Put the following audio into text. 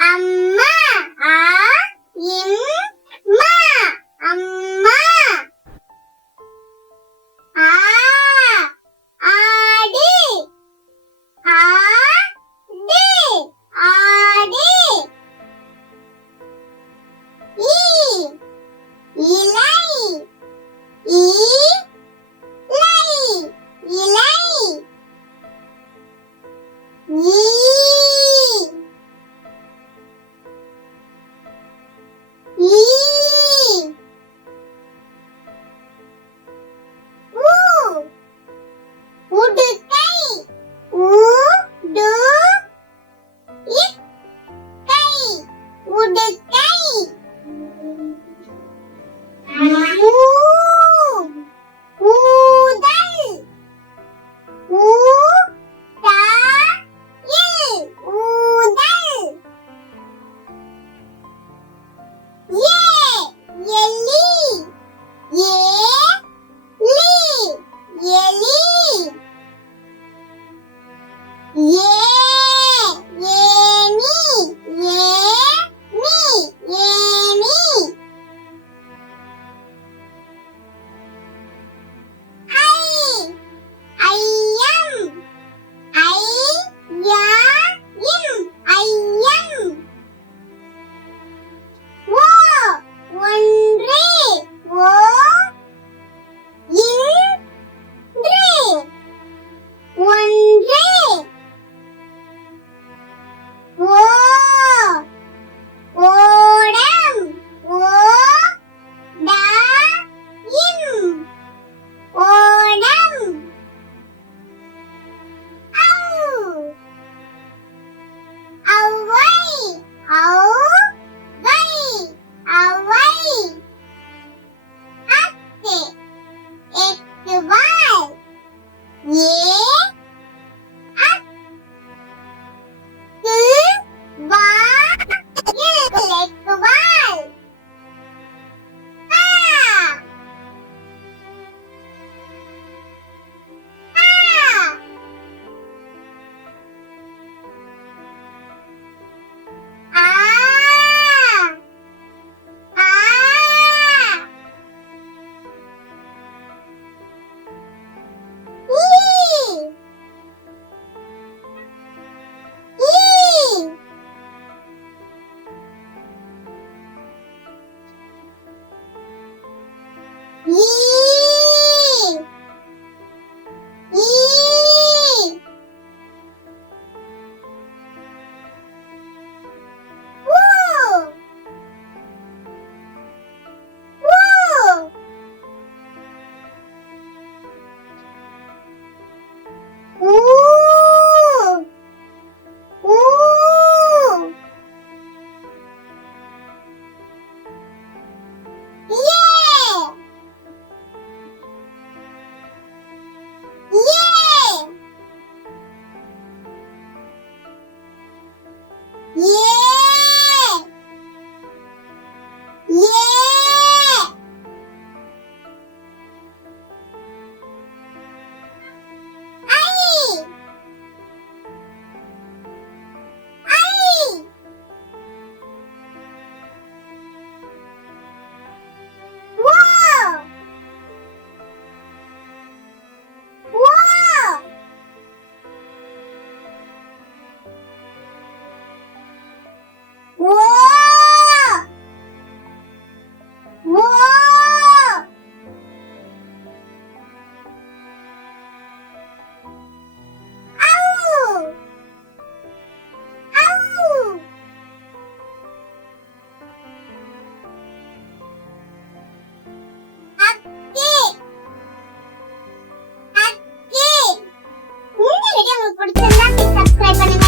அம்மா ஆ இம் மா அம்மா. ஆ ஆடு ஆடு ஆடு. இ இலை இலை இலை. ஈ ஈ. ஊ உடுக்கை உடுக்கை உடுக்கை. ஊ ஊதல் ஊதல் ஊதல். ஏ எலி ஏலி எலி. ஏ ஏனி ஏனி ஏனி. ஐ ஐயம் ஐயாயிம் ஐயம். ஓ ஒன்று ஓ இன்று ஒன்று. ஓ ஓடம் ஓடாயிம் ஓடம். ஔ ஔவை ஔவை ஔவை. அக்கு எக்குவால் ஏ அக்கு வால் எக்குவால். ஆ ஆ. ஆ ஆ. ஈ ஈ. ஈ ஈ. ஊ ஊ. ஊ ஊ. ஏ ஏ ஏ ஏ. ஐ ஐ. ஓ ஓ. ஓ ஓ. ஔ ஔ. அக்கே அக்கே. இந்த வீடியோ உங்களுக்கு பிடிச்சிருந்தா சப்ஸ்கிரைப் பண்ணுங்க.